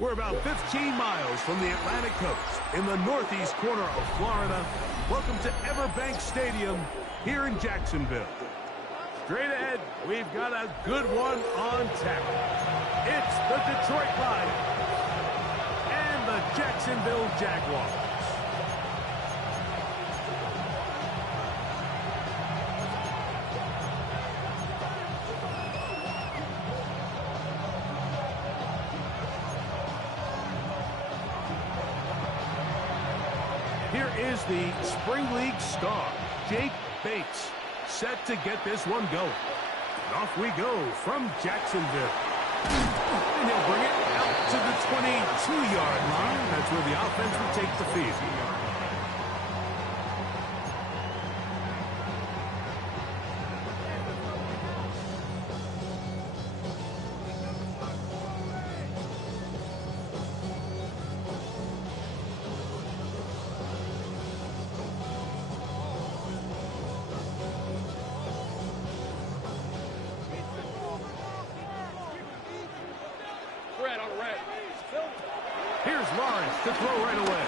We're about 15 miles from the Atlantic coast in the northeast corner of Florida. Welcome to Everbank Stadium here in Jacksonville. Straight ahead, we've got a good one on tap. It's the Detroit Lions and the Jacksonville Jaguars. Here is the Spring League star, Jake Bates, set to get this one going. And off we go from Jacksonville. And he'll bring it out to the 22-yard line. That's where the offense will take the field. Here's Lawrence to throw right away.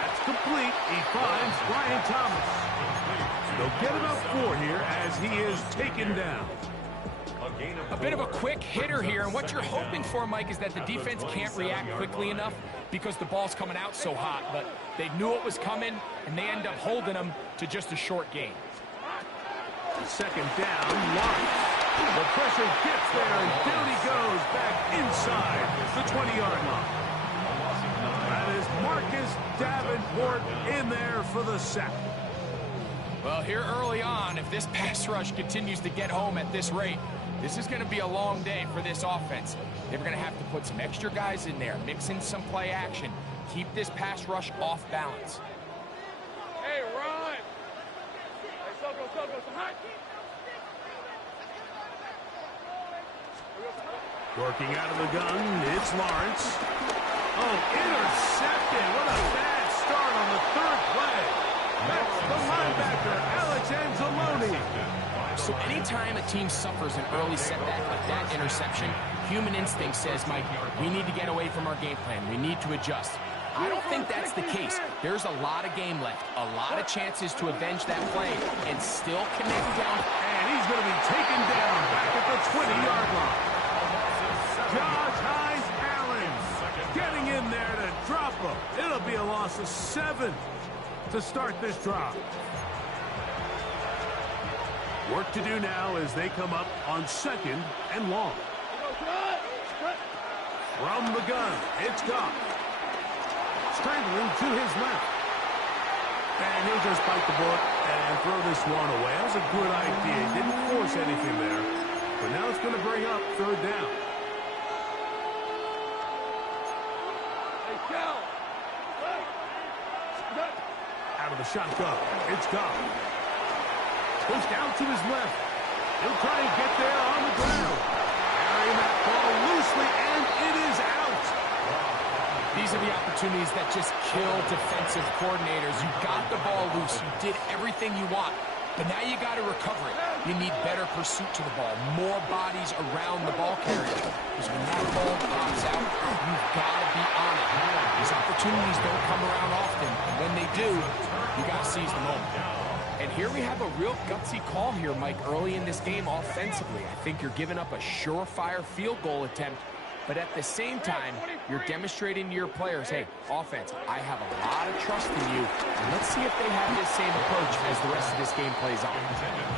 That's complete. He finds Brian Thomas. They'll get about 4 here as he is taken down. A bit of a quick hitter here, and what you're hoping for, Mike, is that the defense can't react quickly enough because the ball's coming out so hot, but they knew it was coming, and they end up holding them to just a short gain. Second down, Lawrence. The pressure gets there, and down he goes back inside the 20-yard line. That is Marcus Davenport in there for the sack. Well, here early on, if this pass rush continues to get home at this rate, this is going to be a long day for this offense. They're going to have to put some extra guys in there, mix in some play action, keep this pass rush off balance. Hey, Ron! Hey, go, hot! Working out of the gun, it's Lawrence. Oh, intercepted. What a bad start on the third play. That's the linebacker, Alex Anzalone. So anytime a team suffers an early setback like that interception, human instinct says, Mike, we need to get away from our game plan. We need to adjust. I don't think that's the case. There's a lot of game left, a lot of chances to avenge that play and still connect down. And he's going to be taken down back at the 20-yard line. Josh Allen getting in there to drop him. It'll be a loss of 7 to start this drive. Work to do now as they come up on 2nd and long. From the gun, it's Goff. Strangling to his left. And he'll just bite the bullet and throw this one away. That was a good idea. He didn't force anything there. But now it's going to bring up 3rd down. Out of the shotgun, it's Goff. Goes down to his left. He'll try and get there on the ground. Carrying that ball loosely, and it is out. These are the opportunities that just kill defensive coordinators. You got the ball loose. You did everything you want. But now you got to recover it. You need better pursuit to the ball, more bodies around the ball carrier. Because when that ball pops out, you've got to be on it. These opportunities don't come around often. And when they do, you got to seize the moment. And here we have a real gutsy call here, Mike, early in this game offensively. I think you're giving up a surefire field goal attempt. But at the same time, you're demonstrating to your players, hey, offense, I have a lot of trust in you. And let's see if they have this same approach as the rest of this game plays on.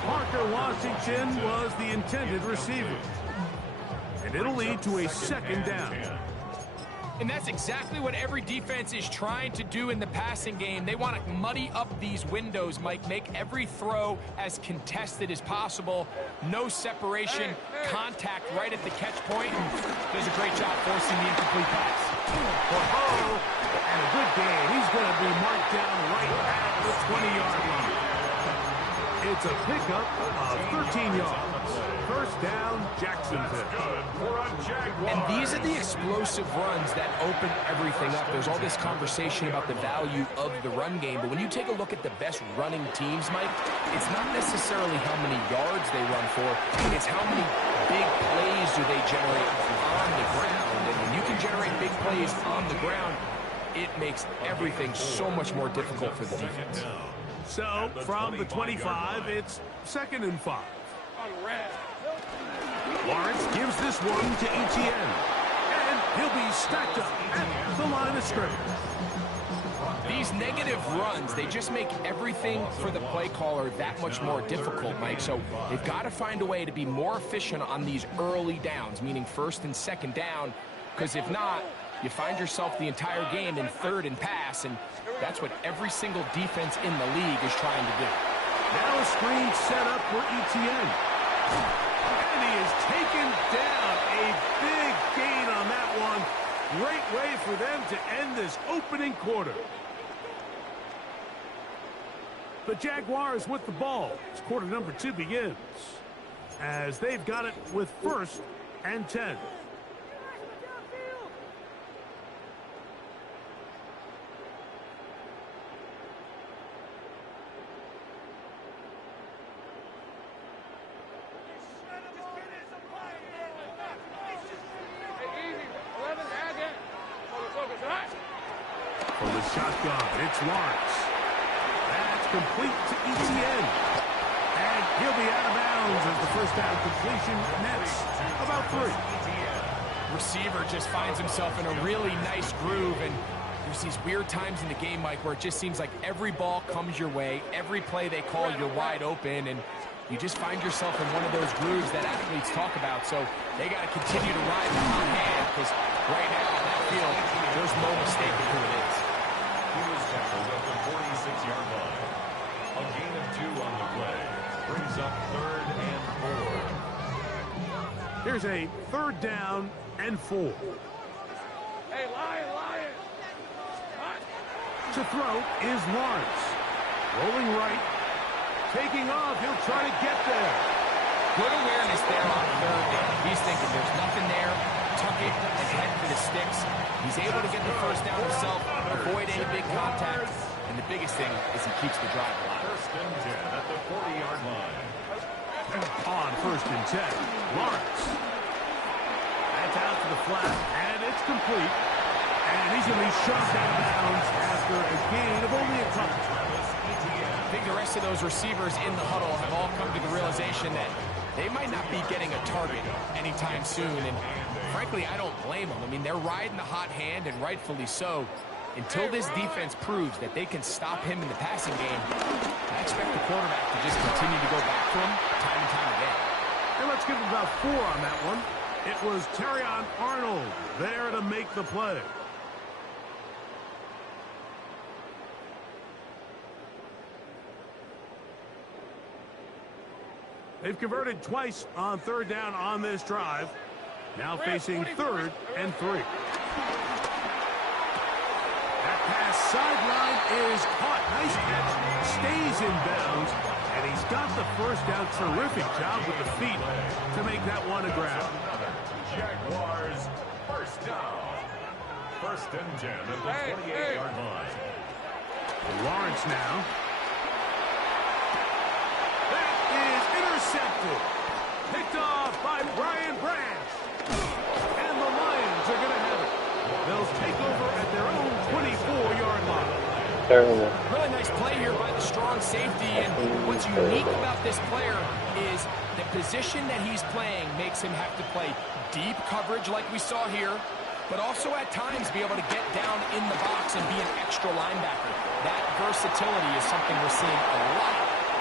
Parker Washington was the intended receiver. And it'll lead to a 2nd down. And that's exactly what every defense is trying to do in the passing game. They want to muddy up these windows, Mike, make every throw as contested as possible. No separation, contact right at the catch point, and does a great job forcing the incomplete pass. And a good game. He's going to be marked down right at the 20-yard line. It's a pickup of 13 yards. first down, Jacksonville. And these are the explosive runs that open everything up. There's all this conversation about the value of the run game, but when you take a look at the best running teams, Mike, it's not necessarily how many yards they run for, it's how many big plays do they generate on the ground. And when you can generate big plays on the ground, it makes everything so much more difficult for the defense. So, from the 25, it's 2nd and 5. Lawrence gives this one to Etienne. And he'll be stacked up at the line of scrimmage. These negative runs, they just make everything for the play caller that much more difficult, Mike. So they've got to find a way to be more efficient on these early downs, meaning 1st and 2nd down, because if not, you find yourself the entire game in 3rd and pass, and that's what every single defense in the league is trying to do. Now a screen set up for Etienne. And he is taken down. A big gain on that one. Great way for them to end this opening quarter. The Jaguars with the ball as quarter number 2 begins, as they've got it with 1st and 10. From the shotgun, it's Lawrence. That's complete to Etienne. And he'll be out of bounds as the first down completion nets about 3. Receiver just finds himself in a really nice groove, and there's these weird times in the game, Mike, where it just seems like every ball comes your way, every play they call, you're wide open, and you just find yourself in one of those grooves that athletes talk about. So they got to continue to ride the hot hand, because right now on that field, there's no mistake of who it is. He was tackled at the 46-yard line. A gain of 2 on the play brings up 3rd and 4. Here's a 3rd down and 4. Hey, Lion! To throw is Lawrence. Rolling right. Taking off. He'll try to get there. Good awareness there on 3rd down. He's thinking there's nothing there. Tuck it and head for the sticks. He's able to get the first down himself, avoid any big contact, and the biggest thing is he keeps the drive alive. 1st and 10 at the 40-yard line. On 1st and 10, Lawrence. That's out to the flat, and it's complete. And he's going to be shot out of bounds after a gain of only a couple. I think the rest of those receivers in the huddle have all come to the realization that they might not be getting a target anytime soon, and frankly, I don't blame them. I mean, they're riding the hot hand, and rightfully so. Until this defense proves that they can stop him in the passing game, I expect the quarterback to just continue to go back to him time and time again. And let's give him about 4 on that one. It was Terrion Arnold there to make the play. They've converted twice on 3rd down on this drive. Now facing 3rd and 3. That pass sideline is caught. Nice catch. Stays in bounds. And he's got the first down. Terrific job with the feet to make that one a grab. Jaguars, 1st down. 1st and 10 at the 28-yard line. Lawrence now. That is intercepted. Picked off by Brian Branch. And the Lions are going to have it. They'll take over at their own 24-yard line. Terrible. Really nice play here by the strong safety, and what's unique about this player is the position that he's playing makes him have to play deep coverage like we saw here, but also at times be able to get down in the box and be an extra linebacker. That versatility is something we're seeing a lot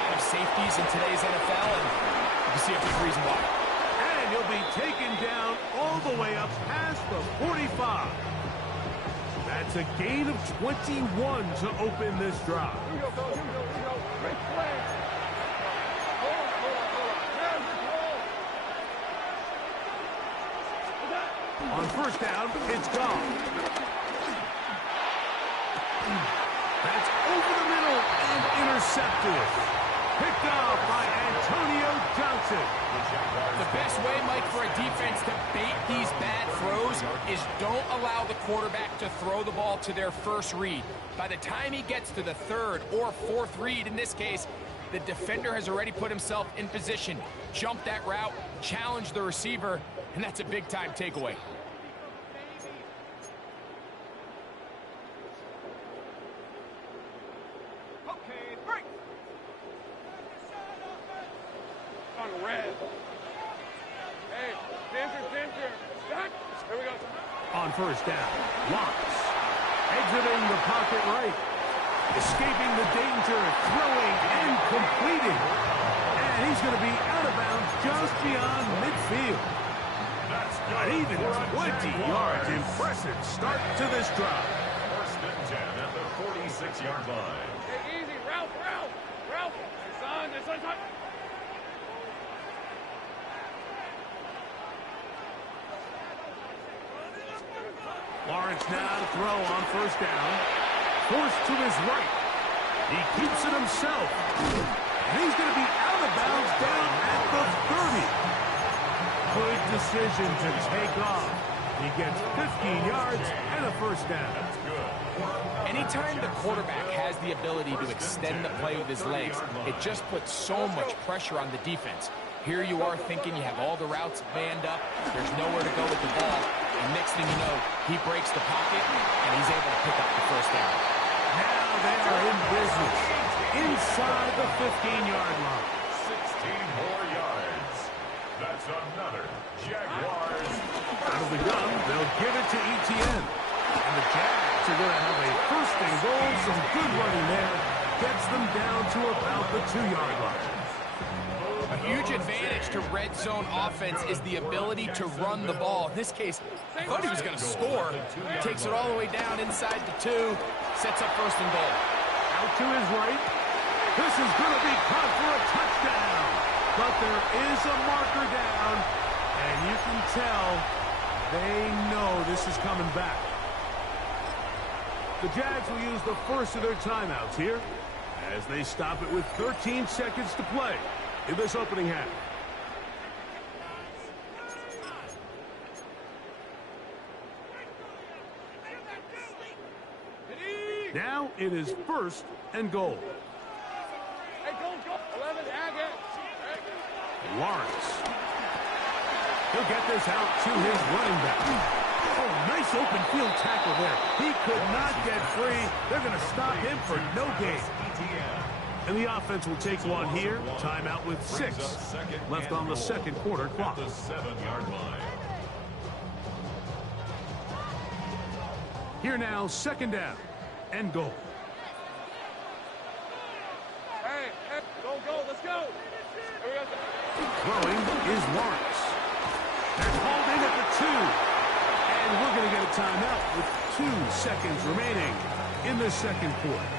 out of safeties in today's NFL, and you can see a big reason why. And he'll be taken down all the way up past the 45. That's a gain of 21 to open this drive. Here we go. Great play. Hold on. On 1st down, it's gone. That's over the middle and intercepted. Picked off by Antonio Johnson. The best way, Mike, for a defense to bait these bad throws is don't allow the quarterback to throw the ball to their first read. By the time he gets to the third or fourth read, in this case, the defender has already put himself in position, jumped that route, challenged the receiver, and that's a big-time takeaway. On red. Hey, center. Stop. Here we go. On first down, Lawrence exiting the pocket right, escaping the danger, throwing and completing. And he's going to be out of bounds just beyond midfield. Not even 20 yards. Impressive start to this drive. First and 10 at the 46-yard line. Hey, easy. Ralph. Son. Lawrence now to throw on first down. Forced to his right. He keeps it himself. And he's going to be out of bounds down at the 30. Good decision to take off. He gets 15 yards and a first down. Anytime the quarterback has the ability to extend the play with his legs, it just puts so much pressure on the defense. Here you are thinking you have all the routes manned up, there's nowhere to go with the ball, and next thing you know, he breaks the pocket, and he's able to pick up the first down. Now they are in business inside the 15-yard line. 16 more yards. That's another Jaguars. Out of the gun, they'll give it to Etienne. And the Jags are going to have a first and goal. Some good running there. Gets them down to about the 2-yard line. A huge advantage to red zone offense is the ability to run the ball. In this case, I thought he was going to score. Takes it all the way down inside the 2. Sets up first and goal. Out to his right. This is going to be caught for a touchdown. But there is a marker down. And you can tell they know this is coming back. The Jags will use the first of their timeouts here as they stop it with 13 seconds to play in this opening half. Now it is first and goal. Hey, go. 11, Lawrence. He'll get this out to his running back. Oh, nice open field tackle there. He could not get free. They're going to stop him for no gain. And the offense will take one here. Timeout with 6 left on the second quarter clock. The 7-yard line. Here now, second down and goal. Hey, go. Let's go. Here we go. Throwing is Lawrence. That's hauled in at the 2. And we're going to get a timeout with 2 seconds remaining in the second quarter.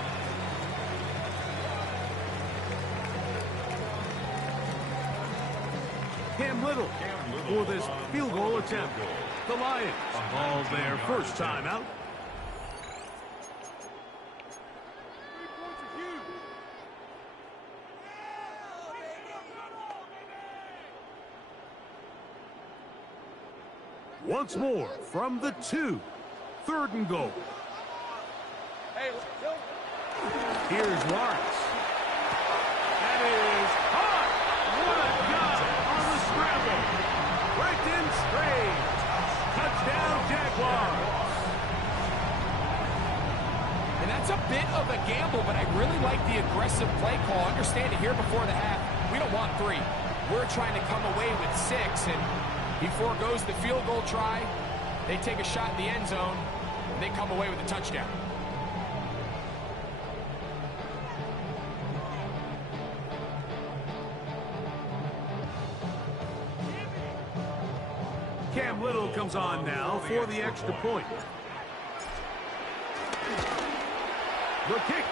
Cam Little for this field goal attempt. The Lions call their first timeout. Once more from the 2. Third and goal. Hey, go. Here's Lawrence. That is hot. What a gun on the scramble. Right in straight. Touchdown, Jaguars. And that's a bit of a gamble, but I really like the aggressive play call. Understand it here before the half. We don't want 3. We're trying to come away with 6, and he foregoes the field goal try. They take a shot in the end zone, and they come away with a touchdown. Cam Little comes on now for the extra point. The kick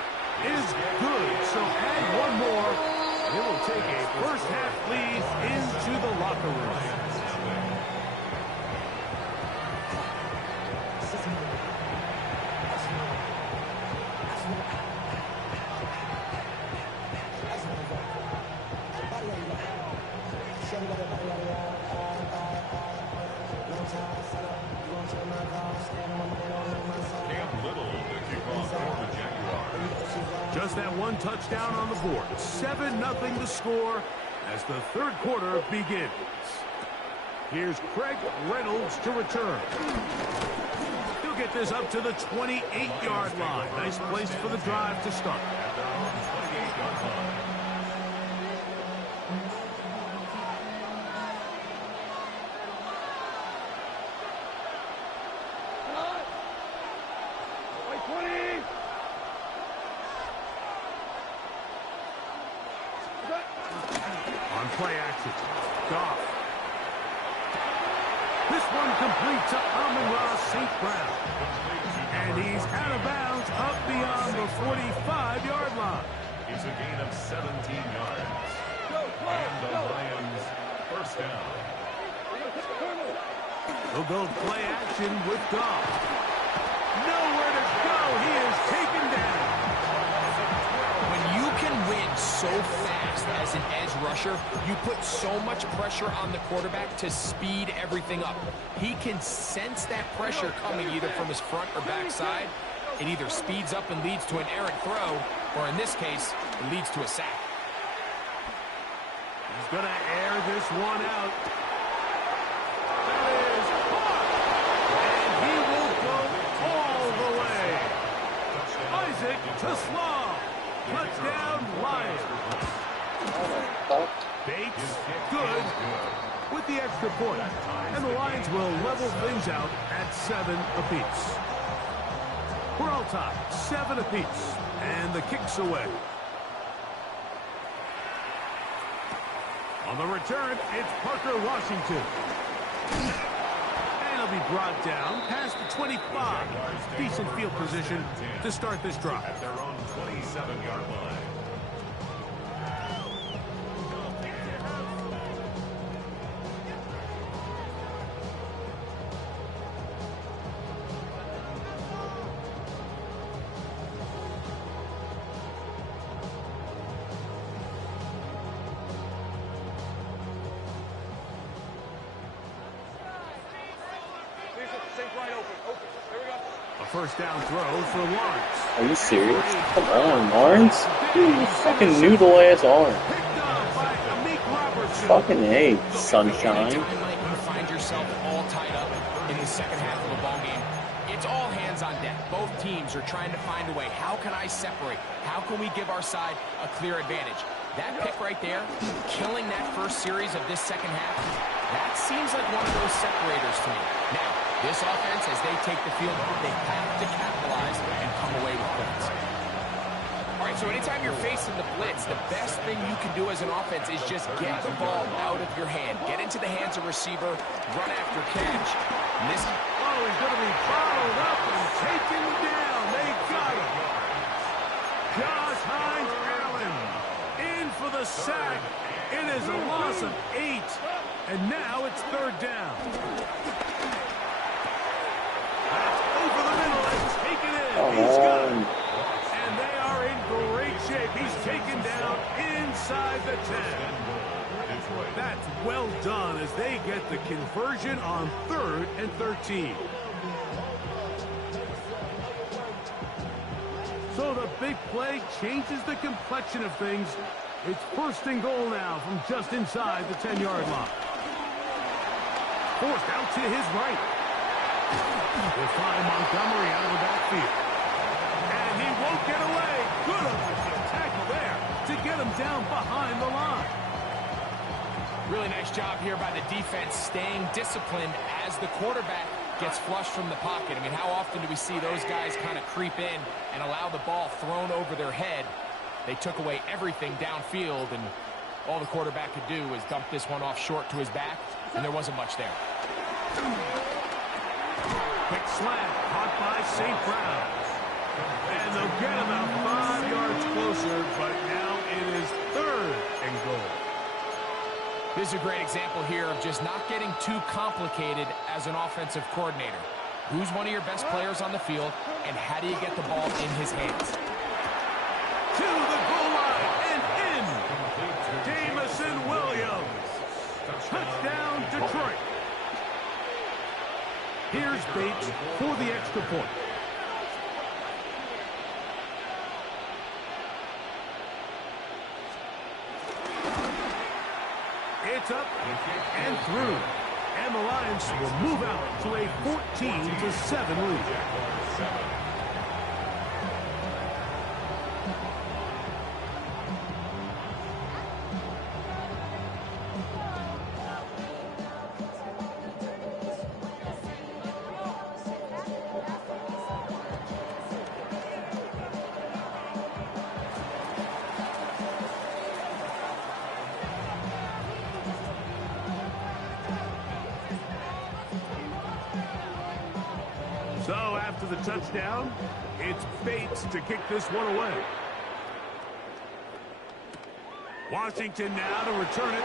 is good, so add one more. It will take a first-half lead into the locker room. Just that one touchdown on the board. 7-0 the score as the third quarter begins. Here's Craig Reynolds to return. He'll get this up to the 28-yard line. Nice place for the drive to start. At their own 28-yard line. On play action, Goff. This one complete to Amon-Ra St. Brown. And he's out of bounds up beyond the 45-yard line. It's a gain of 17 yards. And the Lions first down. He'll go play action with Goff. Nowhere to go. He is taken down. When you can win so fast as an edge rusher, you put so much pressure on the quarterback to speed everything up. He can sense that pressure coming either from his front or back side. It either speeds up and leads to an errant throw, or in this case, it leads to a sack. He's going to air this one out. That is caught. And he will go all the way. Isaac Tesla. Touchdown, Lions. Bates, good, with the extra point. And the Lions will level things out at 7 apiece. We're all tied, 7 apiece. And the kick's away. On the return, it's Parker Washington. And he'll be brought down past the 25. Decent field position to start this drive. At their own 27-yard line. A first down throw for Lawrence. Are you serious? Come on, Lawrence. You fucking noodle-ass arm. Fucking A, sunshine. You find yourself all tied up in the second half of a ball game. It's all hands on deck. Both teams are trying to find a way. How can I separate? How can we give our side a clear advantage? That pick right there, killing that first series of this second half, that seems like one of those separators to me. Now, this offense, as they take the field, they have to capitalize and come away with points. All right, so anytime you're facing the blitz, the best thing you can do as an offense is just get the ball out of your hand. Get into the hands of receiver, run after catch. He's going to be followed up and taken down. They got him. Josh Hines-Allen in for the sack. It is a loss of 8. And now it's third down. That's over the middle and taken in. He's got him. And they are in great shape. He's taken down inside the 10. That's well done as they get the conversion on 3rd and 13. So the big play changes the complexion of things. It's first and goal now from just inside the 10-yard line. Forced out to his right. We'll find Montgomery out of the backfield. And he won't get away. Good offensive tackle there to get him down behind the line. Really nice job here by the defense staying disciplined as the quarterback gets flushed from the pocket. I mean, how often do we see those guys kind of creep in and allow the ball thrown over their head? They took away everything downfield, and all the quarterback could do was dump this one off short to his back, and there wasn't much there. Quick slant, caught by St. Brown. And they'll get about 5 yards closer, but now it is 3rd and goal. This is a great example here of just not getting too complicated as an offensive coordinator. Who's one of your best players on the field, and how do you get the ball in his hands? To the goal line and in. Jamison Williams. Touchdown, Detroit. Here's Bates for the extra point. It's up and through. And the Lions will move out to a 14-7 lead. So after the touchdown, it's Bates to kick this one away. Washington now to return it.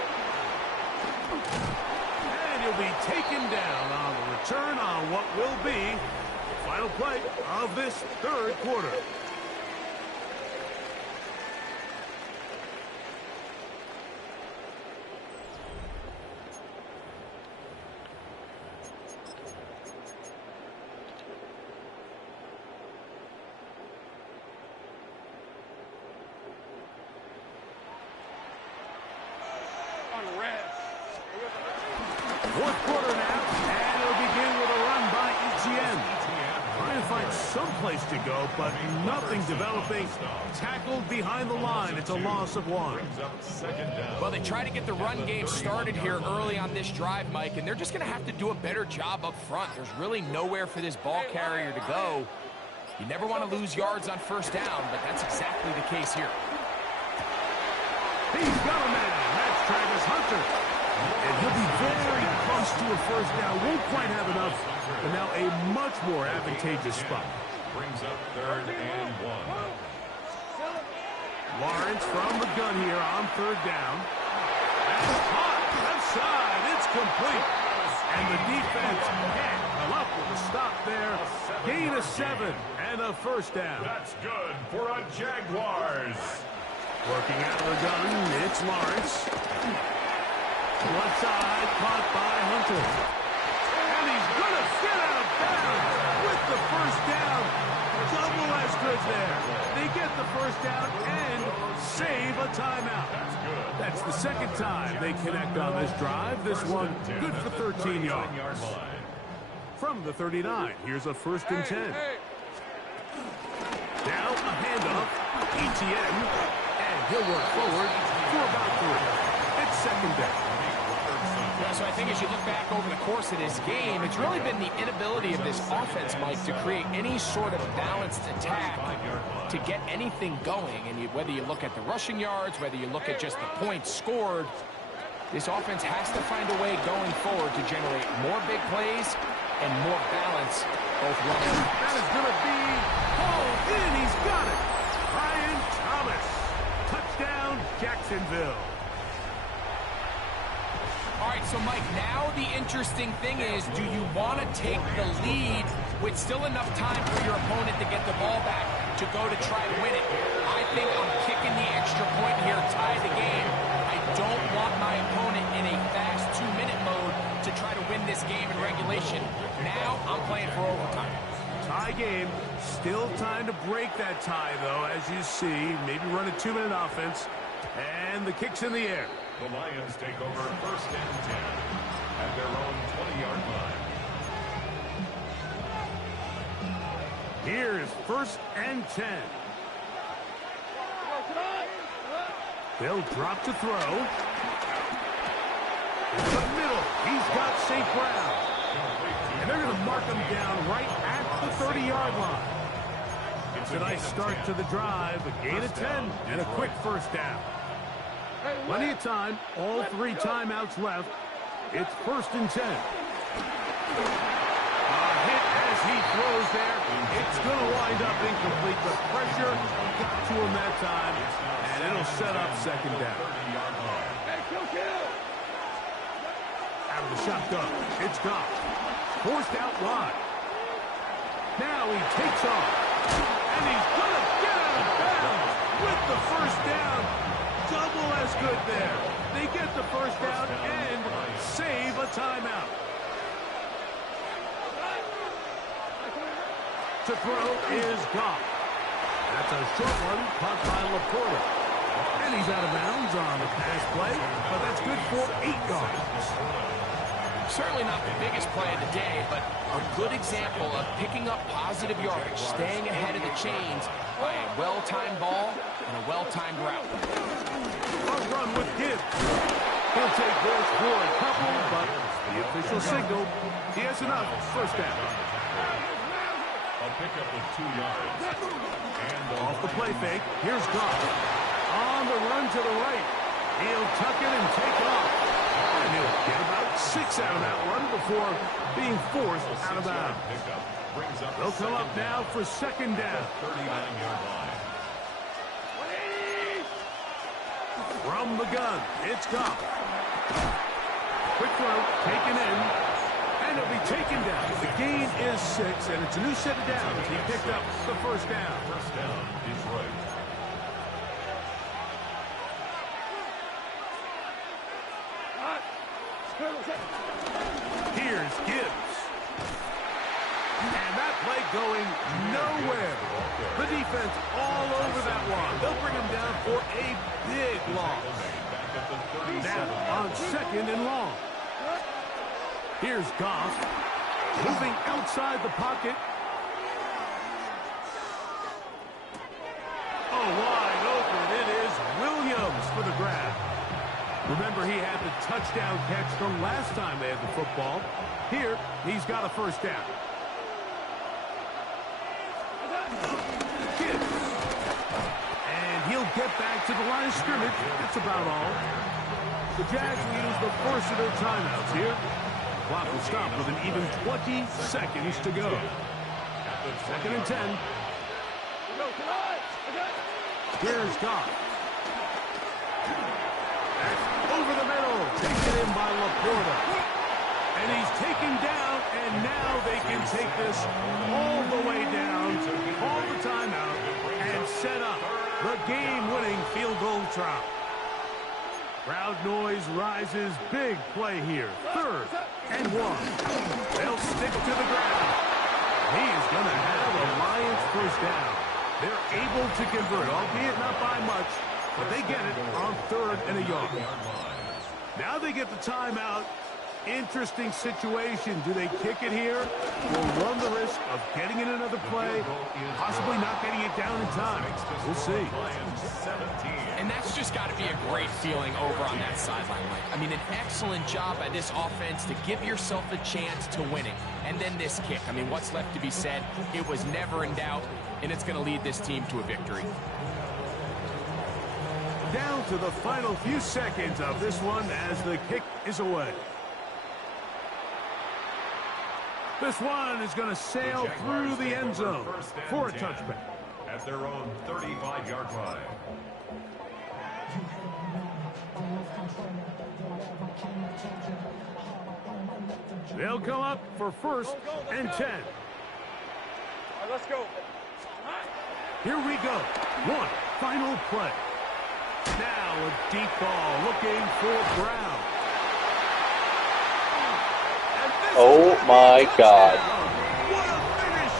And he'll be taken down on the return on what will be the final play of this third quarter. Fourth quarter now, and it'll begin with a run by Etienne. Trying to find some place to go, but nothing developing. Tackled behind the line. It's a loss of 1. Well, they try to get the run game started here early on this drive, Mike, and they're just going to have to do a better job up front. There's really nowhere for this ball carrier to go. You never want to lose yards on first down, but that's exactly the case here. He's got a man. That's Travis Hunter. And he'll be very close to a first down. Won't quite have enough, but now a much more advantageous spot. Brings up 3rd and 1. Lawrence from the gun here on 3rd down. That's caught. Left side. It's complete. And the defense can't come up with a stop there. Gain of 7 and a first down. That's good for a Jaguars. Working out of the gun, it's Lawrence. Left side, caught by Hunter. And he's going to get out of bounds with the first down. Double as good there. They get the first down and save a timeout. That's the second time they connect on this drive. This one good for 13 yards. From the 39, here's a 1st and 10. Now a handoff. Etienne. And he'll work forward for about 3. It's 2nd down. So I think as you look back over the course of this game, it's really been the inability of this offense, Mike, to create any sort of balanced attack to get anything going. And whether you look at the rushing yards, whether you look at just the points scored, this offense has to find a way going forward to generate more big plays and more balance, both running and That is going to be hauled in. He's got it. Brian Thomas. Touchdown, Jacksonville. All right, so, Mike, now the interesting thing is, do you want to take the lead with still enough time for your opponent to get the ball back to go to try to win it? I think I'm kicking the extra point here, tie the game. I don't want my opponent in a fast 2-minute mode to try to win this game in regulation. Now I'm playing for overtime. Tie game. Still time to break that tie, though, as you see. Maybe run a 2-minute offense. And the kick's in the air. The Lions take over 1st and 10 at their own 20-yard line. Here's 1st and 10. They'll drop to throw. In the middle, he's got St. Brown. And they're going to mark him down right at the 30-yard line. It's a nice start to the drive, a gain of 10, and a quick first down. Plenty of time, all 3 timeouts left. It's 1st and 10. A hit as he throws there. It's going to wind up incomplete. The pressure got to him that time, and it'll set up 2nd down. Out of the shotgun, it's gone. Forced out wide. Now he takes off, and he's going to get out of bounds with the first down. Double as good there. They get the first down and save a timeout. to throw is gone. That's a short one caught by Laporta. And he's out of bounds on the pass play, but that's good for 8 yards. Certainly not the biggest play of the day, but a good example of picking up positive yardage, staying ahead of the chains by a well-timed ball and a well-timed route. A run with Gibbs. He'll take this for a couple, but the official signal, he has enough. First down. A pickup with 2 yards. And Off the play fake, here's Goff. On the run to the right. He'll tuck it and take off. And he'll get about 6 out of that run before being forced out of bounds. They'll come up now for second down. 39-yard line. From the gun, it's Goff. Quick throw, taken in, and it'll be taken down. The gain is 6, and it's a new set of downs. He picked up the first down. First down, Detroit. Here's Gibbs. And that play going nowhere. The defense all over that one. They'll bring him down for a big loss. Now on second and long. Here's Goff. Moving outside the pocket. Oh, wide open. It is Williams for the grab. Remember, he had the touchdown catch from last time they had the football. Here, he's got a first down. Gibbs. And he'll get back to the line of scrimmage. That's about all. The Jags will use the first of their timeouts here. Clock will stop with an even 20 seconds to go. Second and 10. Here's Goff. Over the middle, taken in by Laporta. And he's taken down, and now they can take this all the way down, call the timeout, and set up the game-winning field goal try. Crowd noise rises, big play here, 3rd and 1. They'll stick to the ground. He is going to have a Lions first down. They're able to convert, albeit not by much, but they get it on 3rd and a yard. Now they get the timeout. Interesting situation. Do they kick it here? Or run the risk of getting in another play, possibly not getting it down in time? We'll see. And that's just got to be a great feeling over on that sideline, Mike. I mean, an excellent job by this offense to give yourself a chance to win it. And then this kick. I mean, what's left to be said? It was never in doubt, and it's going to lead this team to a victory. Down to the final few seconds of this one as the kick is away. This one is going to sail through the end zone for a touchback. At their own 35-yard line. They'll come up for 1st and 10. Let's go. Here we go. One final play. Now a deep ball looking for Brown. Oh my God. What a finish.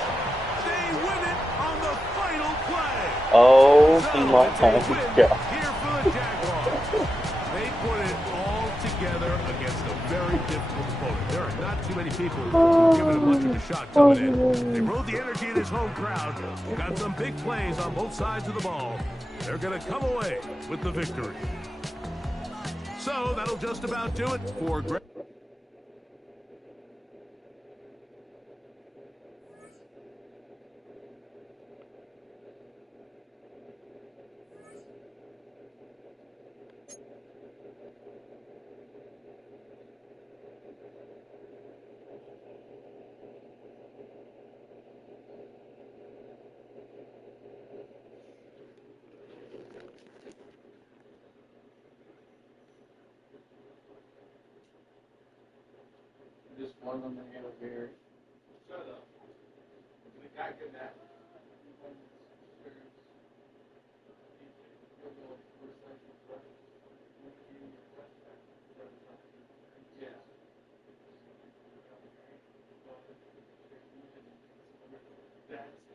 They win it on the final play. Oh So my it's a win God. here for the Jaguars. They put it all together against a very difficult opponent. There are not too many people who've given him much of a shot coming in. They rode the energy in his home crowd. Got some big plays on both sides of the ball. They're going to come away with the victory. So that'll just about do it for Greg. Just one on the hand of beer. Shut up. We got good at That's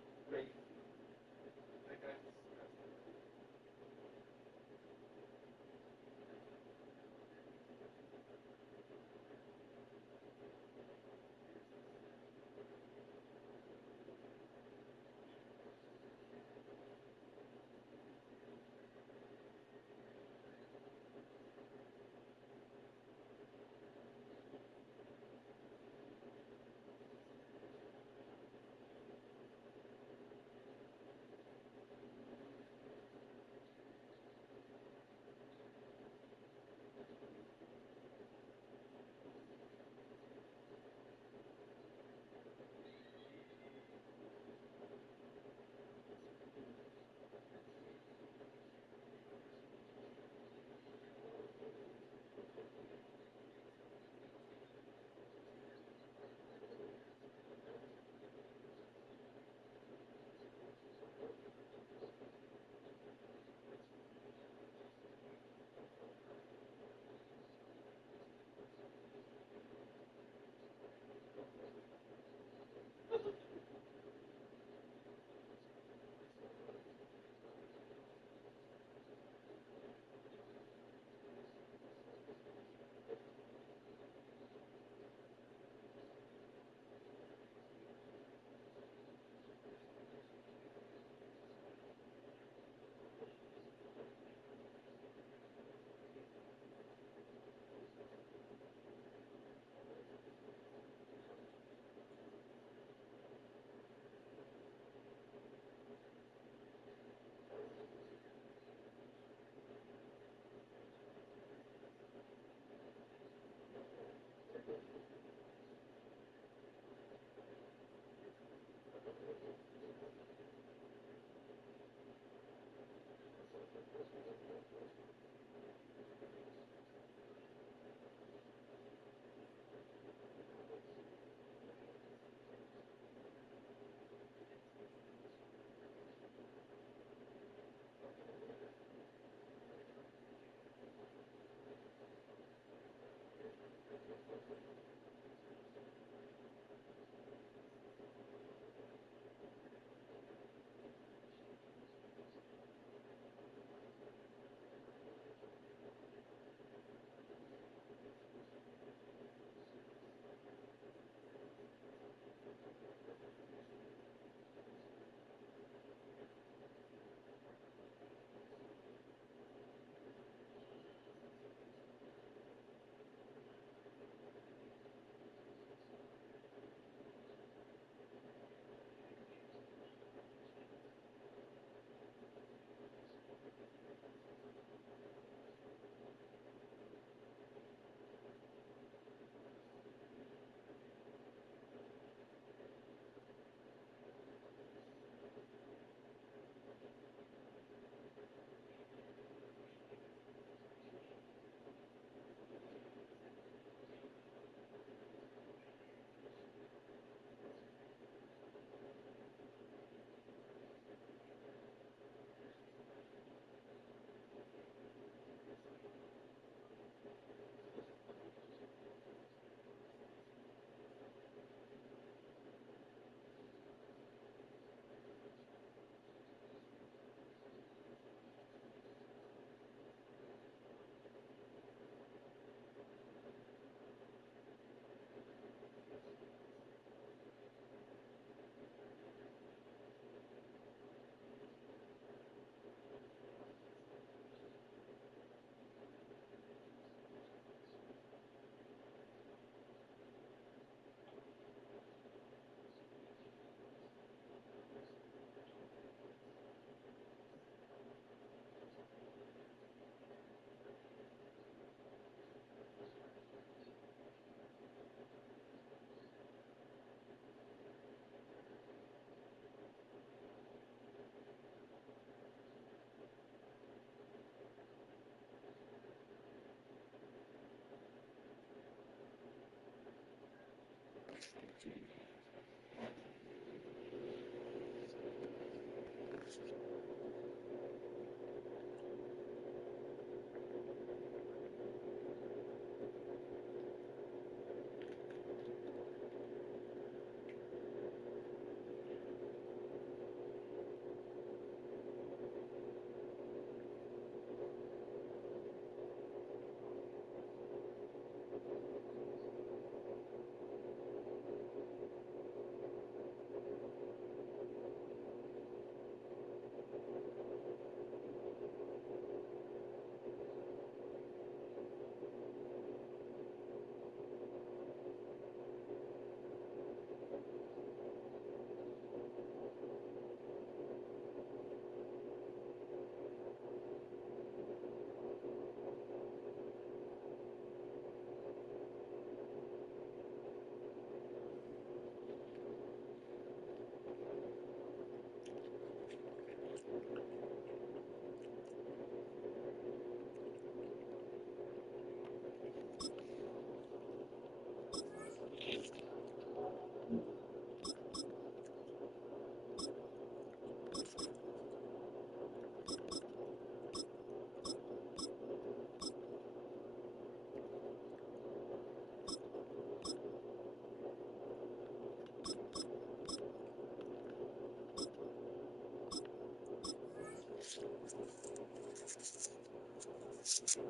First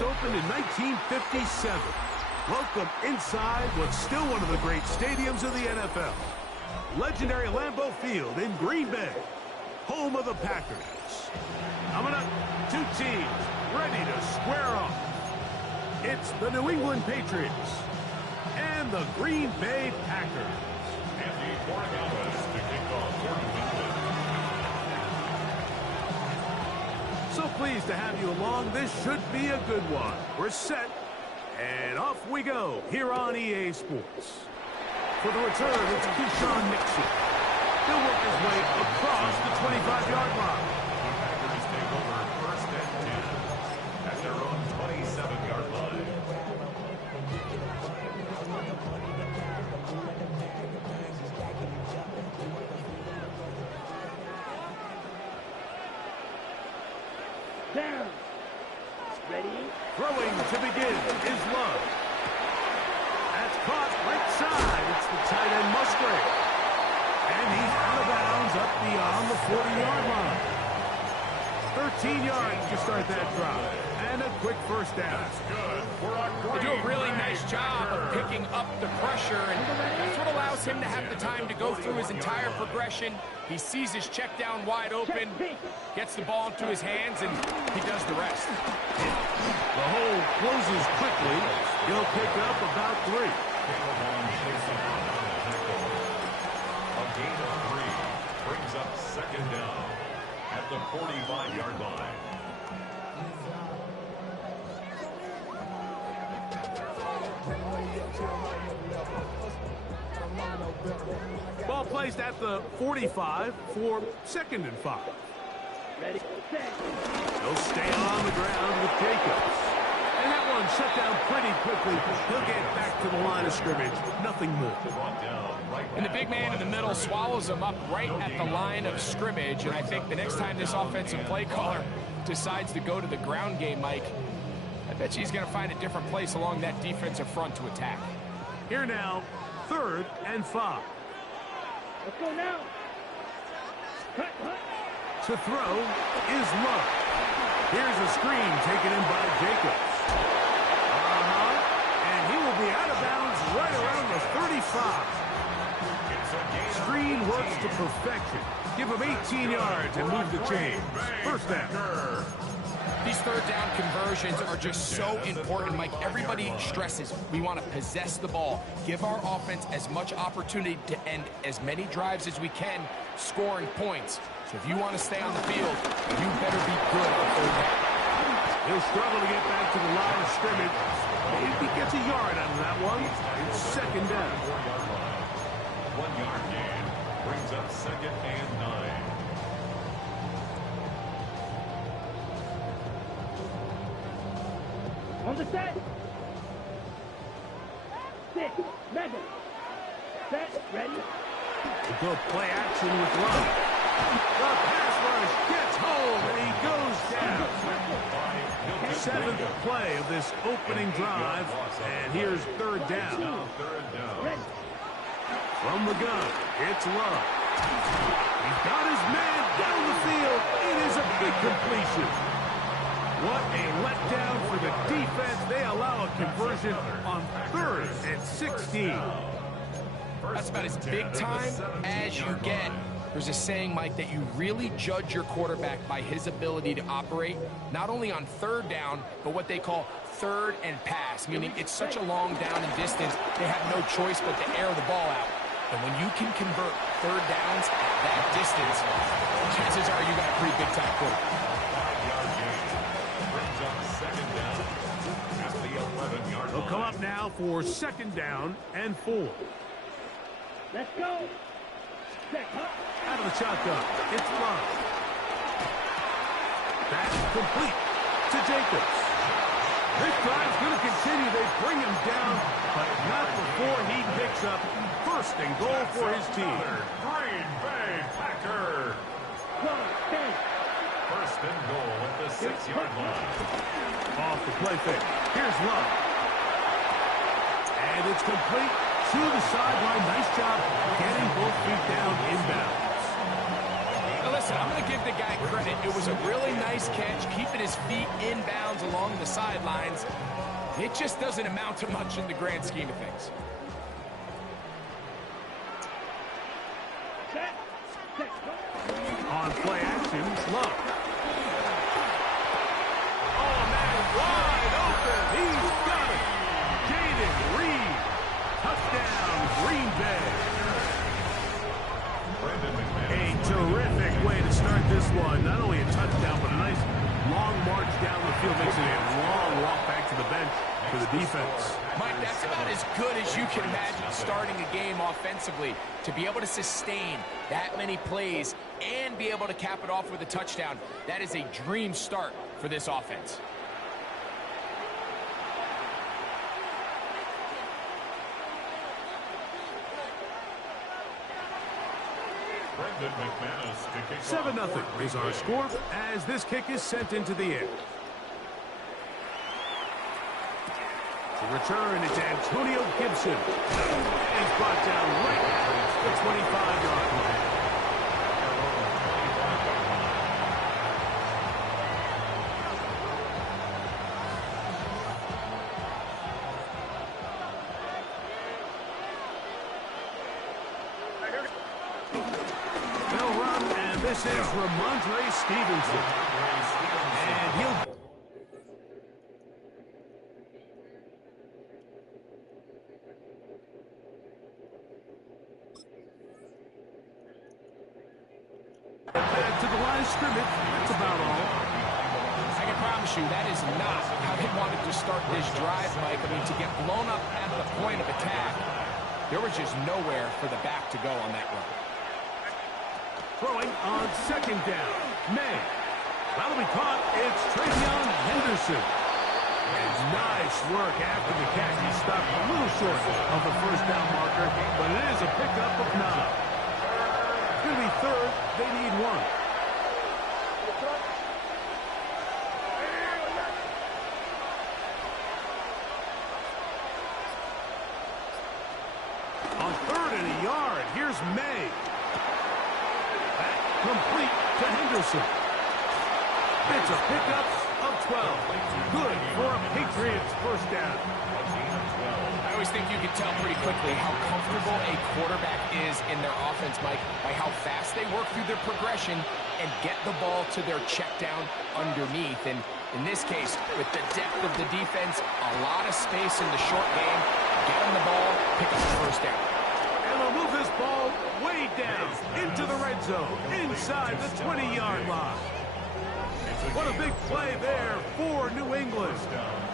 opened in 1957. Welcome inside what's still one of the great stadiums of the NFL. Legendary Lambeau Field in Green Bay, home of the Packers. Coming up, two teams ready to square off. It's the New England Patriots and the Green Bay Packers. Andy Cornelius to kick off for New England. So pleased to have you along. This should be a good one. We're set, and off we go here on EA Sports. For the return, it's Keyshawn Nixon. He'll work his way across the 25-yard line. The Packers take over first and 10 at their own 27-yard line. Down. Ready? Throwing to begin is Love. That's caught right side. It's the tight end Musgrave. And he's out of bounds up beyond the 40-yard line. 13 yards to start that drive. And a quick first down. Good for a They do a really nice job of picking up the pressure, and that's what allows him to have the time to go through his entire progression. He sees his check down wide open, gets the ball into his hands, and he does the rest. The hole closes quickly. He'll pick up about 3. A gain of 3 brings up second down at the 45-yard line. Ball placed at the 45 for 2nd and 5. Ready? Set. He'll stay on the ground with Jacobs. And that one shut down pretty quickly. He'll get back to the line of scrimmage. Nothing more. Brought down right And the big man in the middle swallows him up right at the line of scrimmage, and I think the next time this offensive play caller decides to go to the ground game, Mike, I bet you he's going to find a different place along that defensive front to attack. Here now, 3rd and 5. Let's go now. Cut, cut. To throw is Love. Here's a screen taken in by Jacobs. And he will be out of bounds right around the 35. Screen works to perfection. Give him 18 yards and move the chains. First down. These third down conversions are just so important, Mike. Everybody stresses we want to possess the ball, give our offense as much opportunity to end as many drives as we can, scoring points. So if you want to stay on the field, you better be good on third down. He'll struggle to get back to the line of scrimmage. Maybe he gets a yard out of that one. It's 2nd down. 1-yard gain brings up 2nd and 9. On the set. 6. Madden. Set. Ready? We'll go play action with Love. The pass rush gets home, and he goes down. 7th play of this opening drive, and here's 3rd down. Ready? From the gun, it's Love. He's got his man down the field. It is a big completion. What a letdown for the defense. They allow a conversion on 3rd and 16. That's about as big time as you get. There's a saying, Mike, that you really judge your quarterback by his ability to operate, not only on 3rd down, but what they call 3rd and pass, meaning it's such a long down and distance, they have no choice but to air the ball out. And when you can convert 3rd downs at that distance, chances are you got a pretty big time quarterback. 5-yard gain brings up 2nd down at the 11-yard line. They'll come up now for 2nd down and 4. Let's go. Set. Cut. Out of the shotgun, it's Love. That's complete to Jacobs. This drive's going to continue. They bring him down, but not before he picks up 1st and goal for his team. Green Bay Packer. 1. 10. 1st and goal at the 6-yard line. off the play fake. Here's Love. And it's complete to the sideline. Nice job getting both feet down inbounds. Now listen, I'm going to give the guy credit. It was a really nice catch, keeping his feet inbounds along the sidelines. It just doesn't amount to much in the grand scheme of things. On play action, Love. Oh, man, wide open. He's got it. Jaden Reed. Touchdown, Green Bay. A terrific way to start this one. Not only a touchdown, but a nice long march down the field. Makes it a long walk back to the bench for the defense. Mike, that's about as good as you can imagine starting a game offensively. To be able to sustain that many plays and be able to cap it off with a touchdown, that is a dream start for this offense. Brendan McManus to kick 7-0 is our score as this kick is sent into the air. To return, it's Antonio Gibson. And he's brought down right at the 25-yard line. They'll run, and this is Ramondre Stevenson. And he'll... back to the line of scrimmage. That's about all. I can promise you that is not how they wanted to start this drive, Mike. I mean, to get blown up at the point of attack, there was just nowhere for the back to go on that run. Throwing on second down. May. That'll be caught. It's Travion Henderson. And nice work after the catch. He stopped a little short of the first down marker, but it is a pickup of 9. It's going to be third. They need 1. On 3rd and a yard, here's May. That complete to Henderson. It's a pickup of 12. Good for a Patriots first down. I always think you can tell pretty quickly how comfortable a quarterback is in their offense, Mike, by how fast they work through their progression and get the ball to their check down underneath. And in this case, with the depth of the defense, a lot of space in the short game, get them the ball, pick up the first down. And they'll move this ball way down into the red zone, inside the 20-yard line. What a big play there for New England.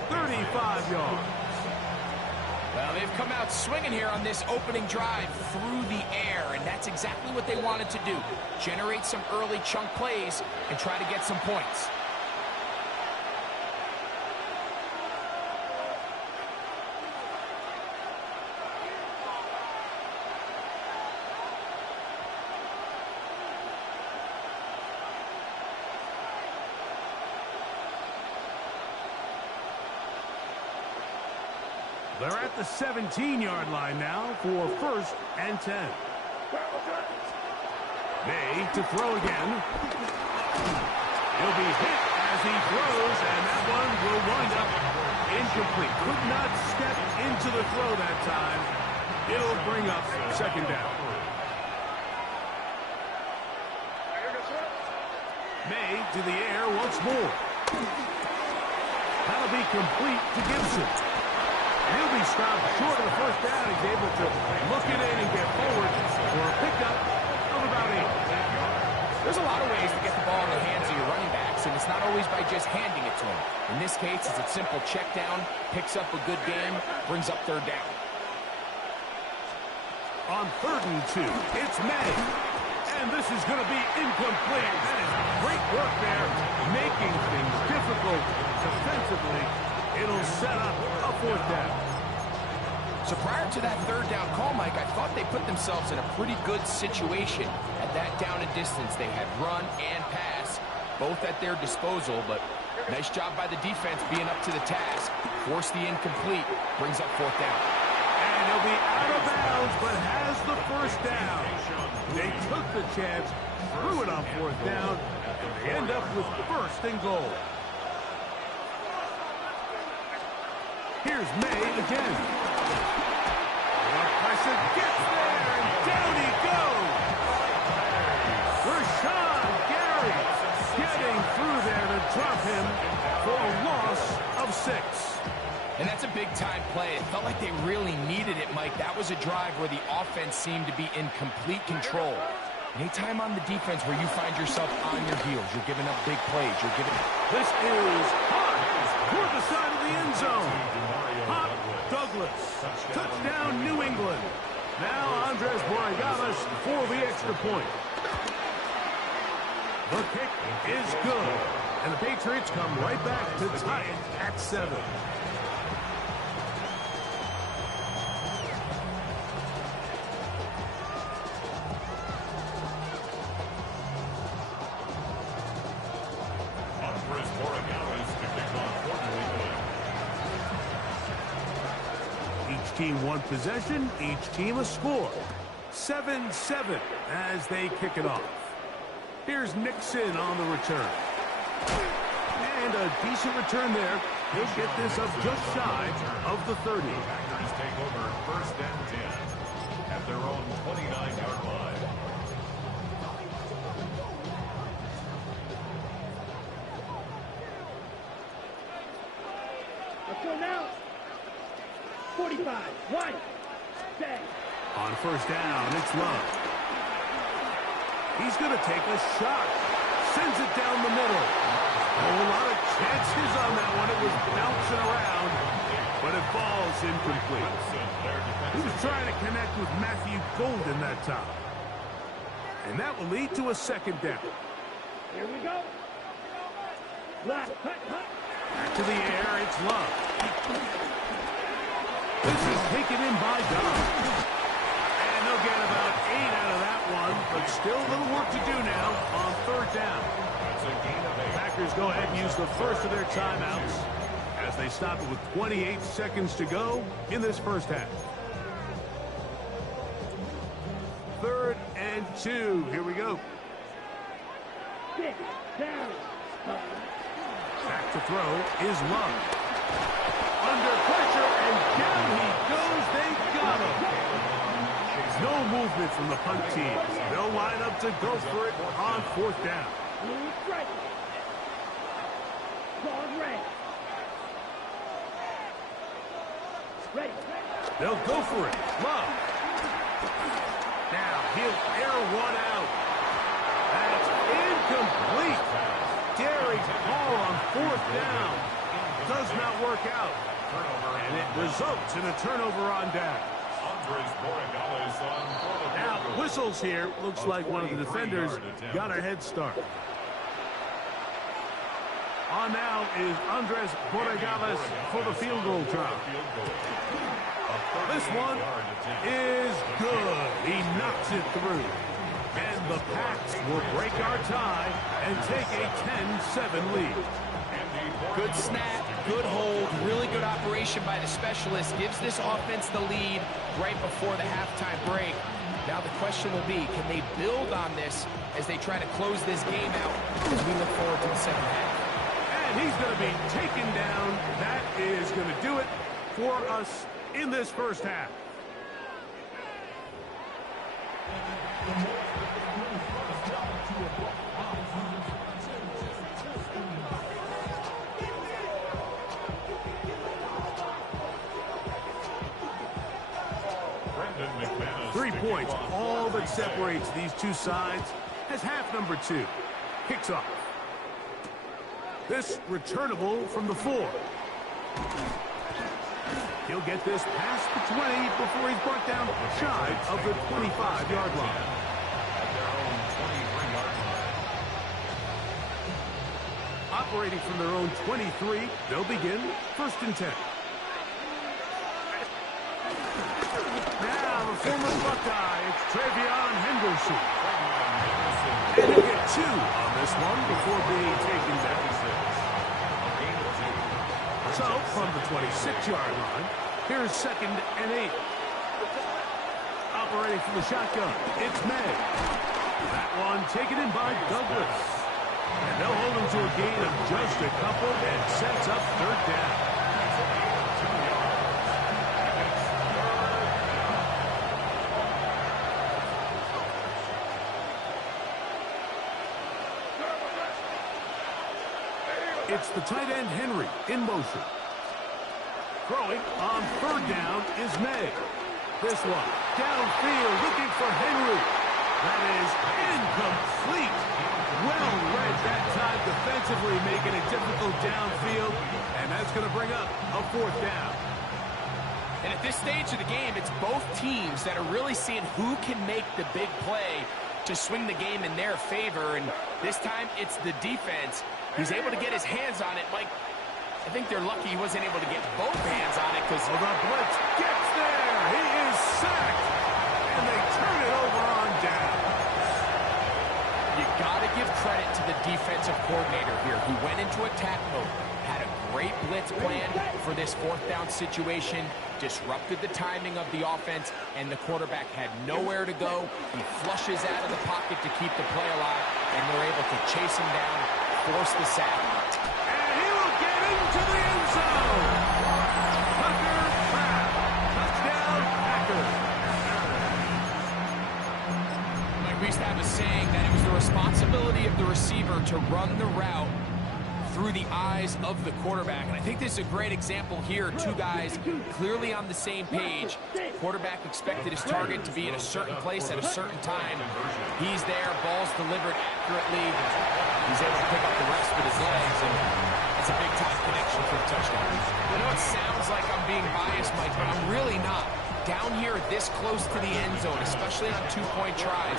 35 yards. Well, they've come out swinging here on this opening drive through the air, and that's exactly what they wanted to do. Generate some early chunk plays and try to get some points. They're at the 17-yard line now for 1st and 10. May to throw again. He'll be hit as he throws, and that one will wind up incomplete. Could not step into the throw that time. It'll bring up 2nd down. May to the air once more. That'll be complete to Gibson. He'll be stopped short of the first down. He's able to look it in and get forward for a pickup of about 8. There's a lot of ways to get the ball in the hands of your running backs, and it's not always by just handing it to them. In this case, it's a simple check down, picks up a good game, brings up 3rd down. On 3rd and 2, it's May. And this is going to be incomplete. That is great work there, making things difficult defensively. It'll set up a 4th down. So prior to that 3rd down call, Mike, I thought they put themselves in a pretty good situation at that down and distance. They had run and pass, both at their disposal, but Nice job by the defense being up to the task. Force the incomplete. Brings up 4th down. And he'll be out of bounds, but has the first down. They took the chance, threw it on 4th down, and they end up with 1st and goal. Here's May again. Pressure gets there, and down he goes. Rashawn Gary getting through there to drop him for a loss of 6. And that's a big-time play. It felt like they really needed it, Mike. That was a drive where the offense seemed to be in complete control. Anytime on the defense where you find yourself on your heels, you're giving up big plays. This is hot toward the side of the end zone. Hot Douglas. Touchdown, New England. Now Andres Borregales for the extra point. The kick is good. And the Patriots come right back to tie it at 7. Each team one possession, each team a score. 7-7 as they kick it off. Here's Nixon on the return. And a decent return there. He'll get this up just shy of the 30. Packers take over 1st and 10 at their own 29-yard line. Let's go now. 45. 1. Stay. On 1st down, it's Love. He's going to take a shot. Sends it down the middle. A whole lot of chances on that one. It was bouncing around, but it falls incomplete. He was trying to connect with Matthew Golden that time. And that will lead to a 2nd down. Here we go. Left. Cut. Back to the air, it's Love. This is taken in by Dobbs. And they'll get about 8 out of that one, but still a little work to do now on 3rd down. Packers go ahead and use the first of their timeouts as they stop it with 28 seconds to go in this first half. 3rd and 2. Here we go. 6. Down. Back to throw is Love. Under pressure, and down he goes. They got him. No movement from the punt team. They'll line up to go for it on 4th down. Right. Ball red. Ready. They'll go for it. Love. Now he'll air one out. That's incomplete. Derek Hall on 4th down. Does not work out. And it results in a turnover on down. Now, whistles here. Looks like one of the defenders got a head start. On now is Andres Borregales for the field goal try. This one is good. He knocks it through. And the Pats will break our tie and take a 10-7 lead. Good snap, good hold, really good operation by the specialist. Gives this offense the lead right before the halftime break. Now the question will be, can they build on this as they try to close this game out as we look forward to the 2nd half? And he's going to be taken down. That is going to do it for us in this first half. points, all that separates these two sides, as half number 2 kicks off. This returnable from the 4. He'll get this past the 20 before he's brought down shy of the 25-yard line. At their own 23-yard line. Operating from their own 23, they'll begin 1st and 10. Now the former Buckeye, it's Travion Henderson. And he'll get 2 on this one before being taken down. So, from the 26-yard line, here's 2nd and 8. Operating from the shotgun, it's May. That one taken in by Douglas. And they'll hold him to a gain of just a couple and sets up 3rd down. It's the tight end, Henry, in motion. Throwing on 3rd down is May. This one, downfield, looking for Henry. That is incomplete. Well read that time defensively, making it difficult downfield. And that's going to bring up a 4th down. And at this stage of the game, it's both teams that are really seeing who can make the big play to swing the game in their favor. And this time, it's the defense. He's able to get his hands on it. Mike, I think they're lucky he wasn't able to get both hands on it because the blitz gets there. He is sacked. And they turn it over on down. You got to give credit to the defensive coordinator here who went into attack mode, had a great blitz plan for this 4th down situation, disrupted the timing of the offense, and the quarterback had nowhere to go. He flushes out of the pocket to keep the play alive, and they're able to chase him down, force the sack. And he will get into the end zone. Tucker Craft. Touchdown, Packers. Like we used to have a saying that it was the responsibility of the receiver to run the route through the eyes of the quarterback. And I think this is a great example here. 2 guys clearly on the same page. Quarterback expected his target to be in a certain place at a certain time. He's there, ball's delivered accurately. He's able to pick up the rest with his legs, and it's a big-time connection for the touchdown. I know it sounds like I'm being biased, Mike, but I'm really not. Down here this close to the end zone, especially on 2-point tries,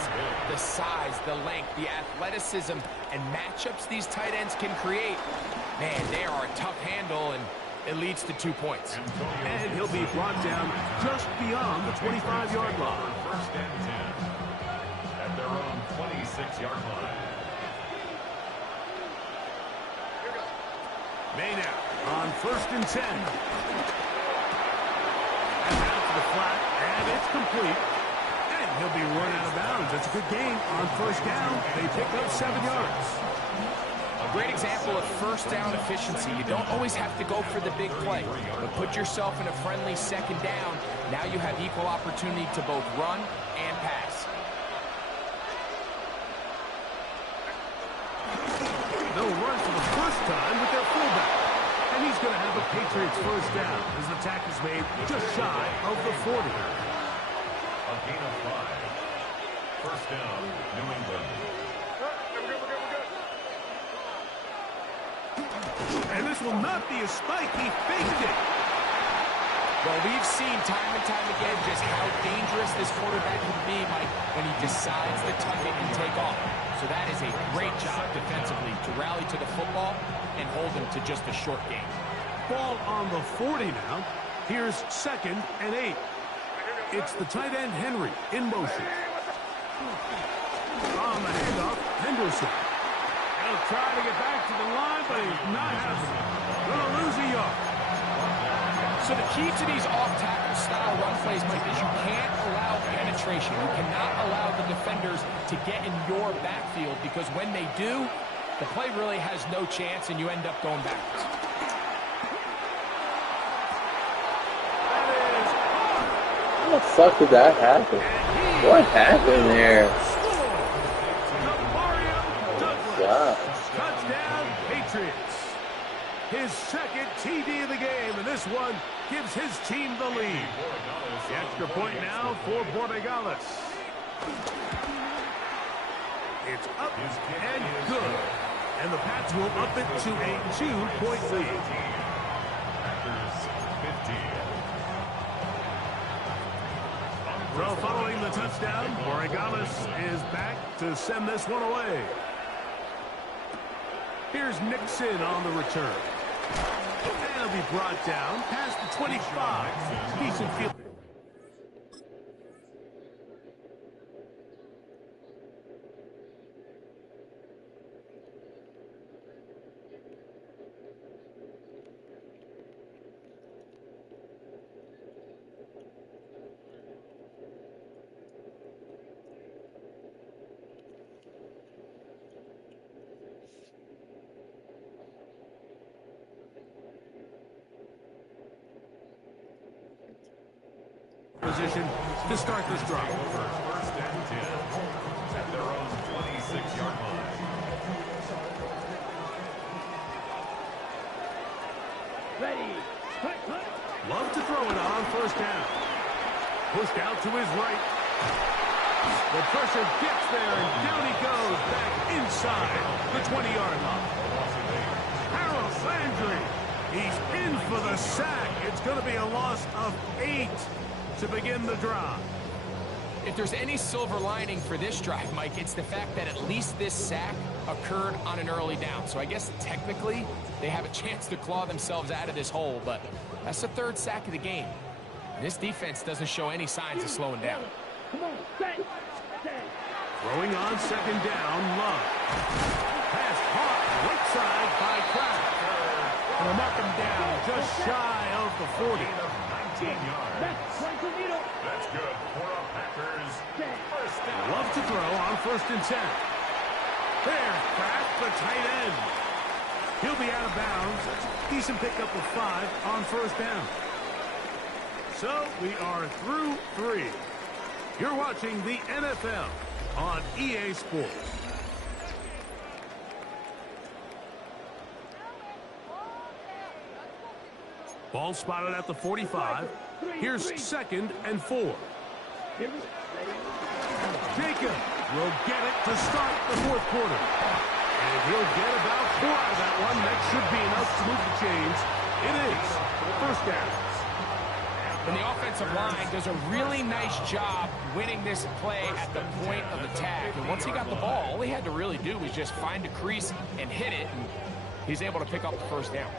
the size, the length, the athleticism, and matchups these tight ends can create, man, they are a tough handle, and it leads to 2 points. And he'll be brought down just beyond the 25-yard line. 1st and 10 at their own 26-yard line. May now on 1st and 10. And out to the flat, and it's complete. And he'll be run out of bounds. That's a good gain on 1st down. They pick up 7 yards. A great example of 1st down efficiency. You don't always have to go for the big play, but put yourself in a friendly 2nd down. Now you have equal opportunity to both run and pass. They'll run for the first time with their fullback. And he's going to have a Patriots 1st down as the tackle is made just shy of the 40. A gain of 5. 1st down, New England. And this will not be a spike. He faked it. Well, we've seen time and time again just how dangerous this quarterback can be, Mike, when he decides to tuck it and take off. So that is a great job defensively to rally to the football and hold him to just a short gain. Ball on the 40 now. Here's 2nd and 8. It's the tight end, Henry, in motion. On the handoff, Henderson. He'll try to get back to the line, but he's not happening. Going to lose a yard. So the key to these off-tackle style run plays, Mike, is you can't allow penetration. You cannot allow the defenders to get in your backfield because when they do, the play really has no chance and you end up going backwards. How the fuck did that happen? What happened there? God. Touchdown, Patriots. His 2nd TD of the game, and this one gives his team the lead. The extra point now for Borregales. It's up and good. And the Pats will up it to a 2-point lead. Packers 15. So following the touchdown, Borregales is back to send this one away. Here's Nixon on the return. And he'll be brought down past the 25. Decent field. position to start this drive. First and 10 at their own 26-yard line. Ready. Love to throw it on first down. Pushed out to his right. The pressure gets there, and down he goes back inside the 20-yard line. Harold Landry, he's in for the sack. It's going to be a loss of 8 to begin the drive. If there's any silver lining for this drive, Mike, it's the fact that at least this sack occurred on an early down. So I guess technically they have a chance to claw themselves out of this hole, but that's the 3rd sack of the game. This defense doesn't show any signs of slowing down. Come on, stay. Throwing on second down, Love. Pass caught right side by Kraft. And they'll mark him down just shy of the 40. 19 yards. That's good for the Packers. First down. Love to throw on first and 10. There's Kraft, the tight end. He'll be out of bounds. Decent pickup of 5 on first down. So we are through 3. You're watching the NFL on EA Sports. Ball spotted at the 45. Here's second and 4. Jacob will get it to start the 4th quarter. And he'll get about 4 out of that one. That should be enough to move the chains. It is first down. And the offensive line does a really nice job winning this play at the point of attack. And once he got the ball, all he had to really do was just find a crease and hit it. And he's able to pick up the first down.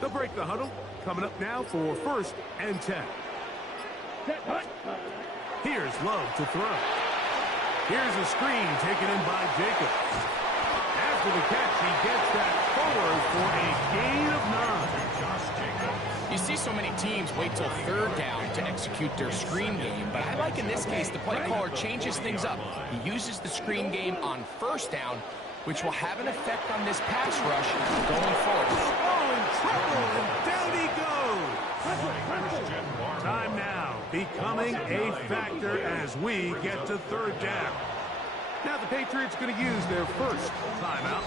They'll break the huddle. Coming up now for first and 10. Here's Love to throw. Here's a screen taken in by Jacob. After the catch, he gets that forward for a gain of 9. Josh Jacobs. You see so many teams wait till 3rd down to execute their screen game, but I like in this case the play caller changes things up. He uses the screen game on first down, which will have an effect on this pass rush going forward. Oh, in trouble, and down he goes. Time now becoming a factor as we get to 3rd down. Now the Patriots going to use their first timeout.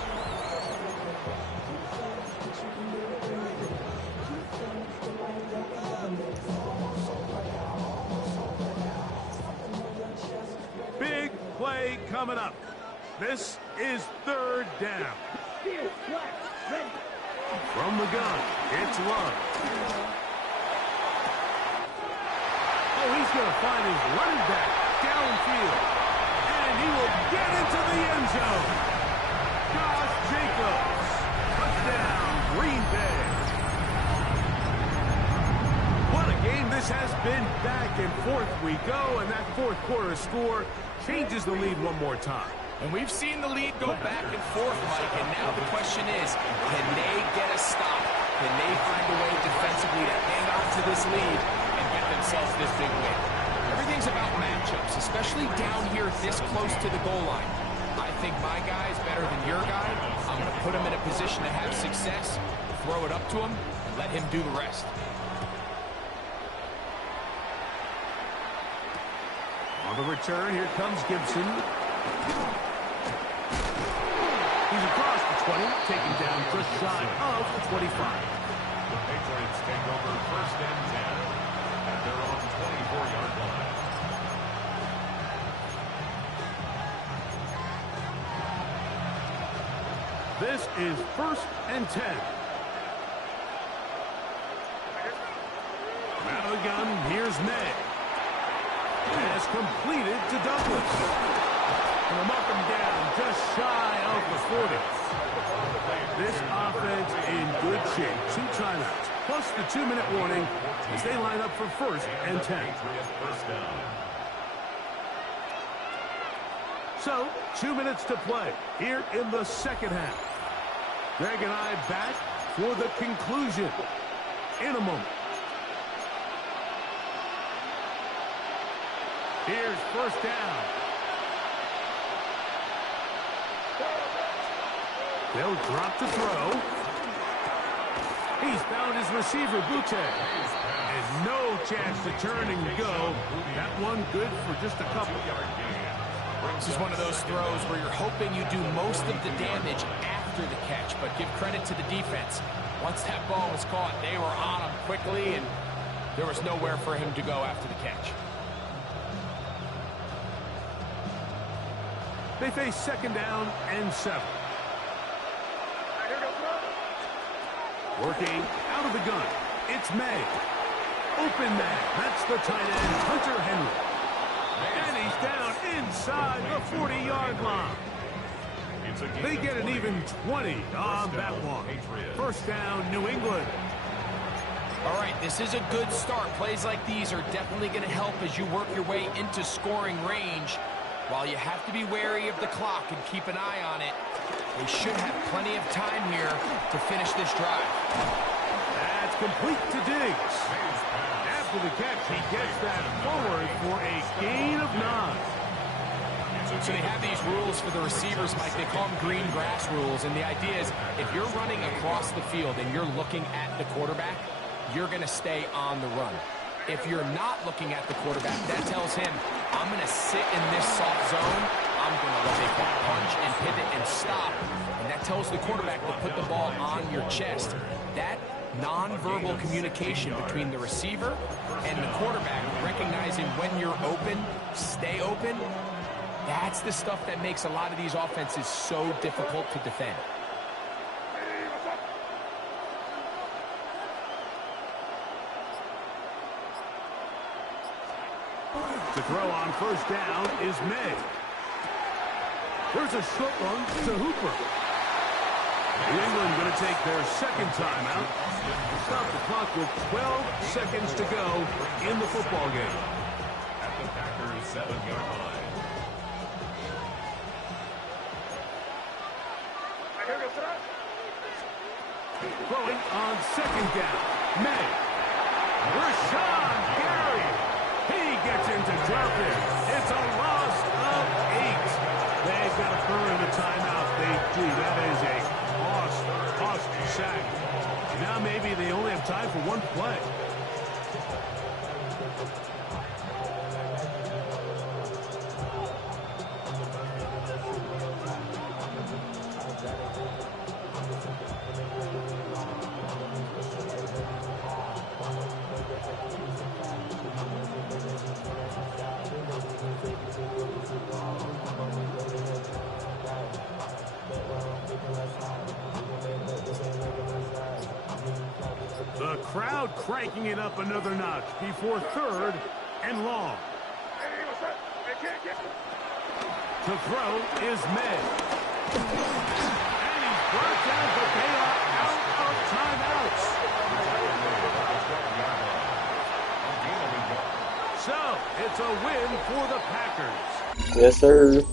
Big play coming up. This is 3rd down. From the gun, it's Love. Oh, he's going to find his running back downfield. And he will get into the end zone. Josh Jacobs. Touchdown, Green Bay. What a game this has been. Back and forth we go, and that 4th quarter score changes the lead one more time. And we've seen the lead go back and forth, Mike, and now the question is, can they get a stop? Can they find a way defensively to hang on to this lead and get themselves this big win? Everything's about matchups, especially down here this close to the goal line. I think my guy is better than your guy. I'm going to put him in a position to have success, throw it up to him, and let him do the rest. On the return, here comes Gibson. He's across the 20, taken down just shy of the 25. The Patriots take over first and 10 at their own 24-yard line. This is first and 10. Out of the gun, here's May. Pass completed to Douglas. And they'll mark him down just shy of the 40. This offense in good shape. 2 timeouts, plus the 2-minute warning as they line up for first and 10. So, 2 minutes to play here in the second half. Greg and I back for the conclusion in a moment. Here's first down. They'll drop to throw. He's found his receiver, Butte. And no chance to turn and go. That one good for just a couple. This is one of those throws where you're hoping you do most of the damage after the catch, but give credit to the defense. Once that ball was caught, they were on him quickly, and there was nowhere for him to go after the catch. They face 2nd down and 7. Working out of the gun. It's May. Open man. That's the tight end, Hunter Henry. And he's down inside the 40-yard line. They get an even 20 on that one. 1st down, New England. All right, this is a good start. Plays like these are definitely going to help as you work your way into scoring range. While you have to be wary of the clock and keep an eye on it, they should have plenty of time here to finish this drive. That's complete to Diggs. After the catch, he gets that forward for a gain of 9. So they have these rules for the receivers, Mike. They call them green grass rules. And the idea is if you're running across the field and you're looking at the quarterback, you're going to stay on the run. If you're not looking at the quarterback, that tells him, I'm going to sit in this soft zone. I'm going to take that punch and pivot and stop. And that tells the quarterback to put the ball on your chest. That nonverbal communication between the receiver and the quarterback, recognizing when you're open, stay open, that's the stuff that makes a lot of these offenses so difficult to defend. To throw on 1st down is May. There's a short one to Hooper. New England going to take their 2nd timeout. Stop the clock with 12 seconds to go in the football game. At the Packers' 7-yard line. Throwing on 2nd down. May. Rashawn Gary. He gets into dropping. It's a loss of 8. They've got to burn the timeout. They do. That is a cost sack. Now maybe they only have time for one play. The crowd cranking it up another notch before 3rd and long. To throw is May. And he's brought down, but they are out of timeouts. So, it's a win for the Packers. Yes, sir.